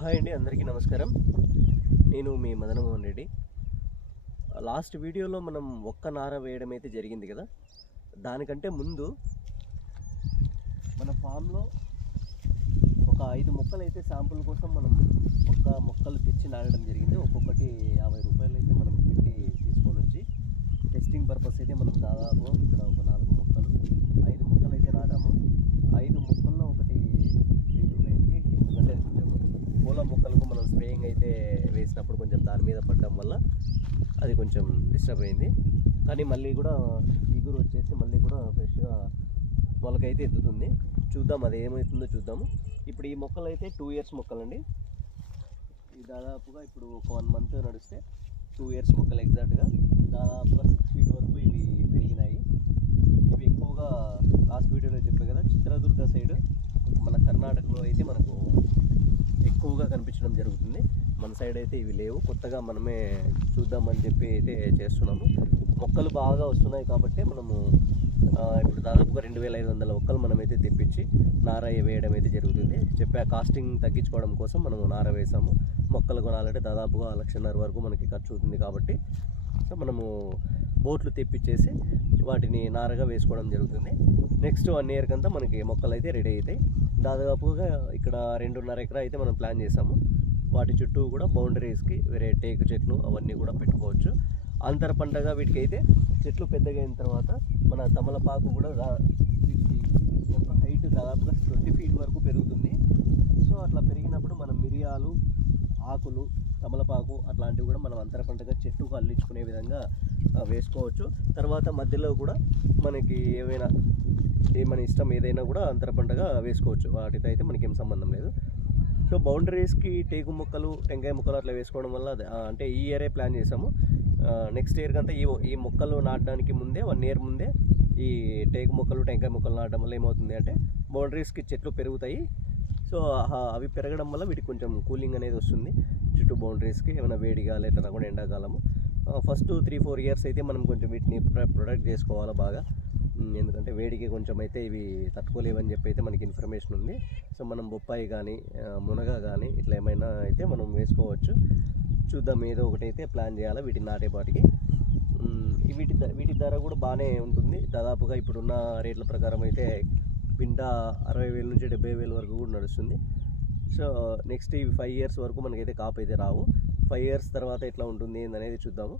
Hi అండి, అందరికీ నమస్కారం. నేను మీ మదన్ మోహన్ రెడ్డి. లాస్ట్ వీడియోలో మనం ఒక్క నార వేయడం అయితే జరిగింది కదా. దానికంటే ముందు మన ఫామ్లో ఒక 5 మొక్కలు అయితే శాంపుల్ కోసం మనం మొక్కలు తెచ్చి నాటడం జరిగింది. ఒక్కొక్కటి 50 రూపాయలు అయితే మనం పెట్టి తీసుకొని వచ్చి టెస్టింగ్ పర్పస్ అయితే మనం దాదాపు ఇక్కడ ఒక 4 మొక్కలు 5 మొక్కలు అయితే నాటాము. 5 మొక్కల్లో ఒకటి అయింది. ఎందుకంటే కొంచెం పూల మొక్కలకు మనం స్ప్రేయింగ్ అయితే వేసినప్పుడు కొంచెం దాని మీద పడడం వల్ల అది కొంచెం డిస్టర్బ్ అయింది. కానీ మళ్ళీ కూడా ఇగురు వచ్చేసి మళ్ళీ కూడా ఫ్రెష్గా మొలకైతే ఎత్తుతుంది. చూద్దాం అది ఏమవుతుందో చూద్దాము. ఇప్పుడు ఈ మొక్కలు అయితే 2 ఇయర్స్ మొక్కలండి. ఇది దాదాపుగా ఇప్పుడు ఒక 1 మంత్ నడిస్తే 2 ఇయర్స్ మొక్కలు ఎగ్జాక్ట్గా దాదాపుగా 6 ఫీట్ వరకు ఇవి పెరిగినాయి. ఇవి ఎక్కువగా లాస్ట్ వీడియోలో చెప్పాను కదా, చిత్రదుర్గ సైడ్ మన కర్ణాటకలో అయితే మనకు ఎక్కువగా కనిపించడం జరుగుతుంది. మన సైడ్ అయితే ఇవి లేవు. కొత్తగా మనమే చూద్దామని చెప్పి అయితే చేస్తున్నాము. మొక్కలు బాగా వస్తున్నాయి కాబట్టి మనము ఇప్పుడు దాదాపుగా 2500 మొక్కలు మనమైతే తెప్పించి నార వేయడం అయితే జరుగుతుంది. కాస్టింగ్ తగ్గించుకోవడం కోసం మనము నార వేసాము. మొక్కలు కొనాలంటే దాదాపుగా 1,50,000 వరకు మనకి ఖర్చు అవుతుంది కాబట్టి సో మనము బోట్లు తెప్పించేసి వాటిని నారగా వేసుకోవడం జరుగుతుంది. నెక్స్ట్ 1 ఇయర్ కంతా మనకి మొక్కలు అయితే రెడీ అవుతాయి. దాదాపుగా ఇక్కడ 2.5 ఎకరా అయితే మనం ప్లాన్ చేసాము. వాటి చుట్టూ కూడా బౌండరీస్కి వేరే టేకు చెట్లు అవన్నీ కూడా పెట్టుకోవచ్చు. అంతర పంటగా వీటికి అయితే చెట్లు పెద్దగా అయిన తర్వాత మన తమలపాకు కూడా వీటికి ఒక హైట్ దాదాపుగా 20 ఫీట్ వరకు పెరుగుతుంది. సో అట్లా పెరిగినప్పుడు మనం మిరియాలు, ఆకులు, తమలపాకు అట్లాంటివి కూడా మనం అంతర పంటగా చెట్టుకు అల్లించుకునే విధంగా వేసుకోవచ్చు. తర్వాత మధ్యలో కూడా మనకి మన ఇష్టం ఏదైనా కూడా అంతర పంటగా వేసుకోవచ్చు. వాటితో అయితే మనకేం సంబంధం లేదు. సో బౌండరీస్కి టేకు మొక్కలు, టెంకాయ మొక్కలు అట్లా వేసుకోవడం వల్ల అంటే ఈ ఇయరే ప్లాన్ చేసాము. నెక్స్ట్ ఇయర్ కంతా ఈ మొక్కలు నాటడానికి ముందే 1 ఇయర్ ముందే ఈ టేకు మొక్కలు, టెంకాయ మొక్కలు నాటడం వల్ల ఏమవుతుంది అంటే బౌండరీస్కి చెట్లు పెరుగుతాయి. సో అవి పెరగడం వల్ల వీటికి కొంచెం కూలింగ్ అనేది వస్తుంది. చుట్టూ బౌండరీస్కి ఏమైనా వేడిగా లేట్లా రాకుండా ఎండాకాలము ఫస్ట్ 3-4 ఇయర్స్ అయితే మనం కొంచెం వీటిని ప్రొటెక్ట్ చేసుకోవాలి బాగా. ఎందుకంటే వేడికి కొంచెం అయితే ఇవి తట్టుకోలేవని చెప్పి అయితే మనకి ఇన్ఫర్మేషన్ ఉంది. సో మనం బొప్పాయి కానీ మునగ కానీ ఇట్లా ఏమైనా అయితే మనం వేసుకోవచ్చు. చూద్దాం, ఏదో ఒకటి అయితే ప్లాన్ చేయాలి వీటిని నాటేపాటికి. వీటి ధర కూడా బాగానే ఉంటుంది. దాదాపుగా ఇప్పుడున్న రేట్ల ప్రకారం అయితే పింట 60,000 నుంచి 70,000 వరకు కూడా నడుస్తుంది. సో నెక్స్ట్ ఇవి 5 ఇయర్స్ వరకు మనకైతే కాపు అయితే రావు. 5 ఇయర్స్ తర్వాత ఎట్లా ఉంటుంది అనేది చూద్దాము.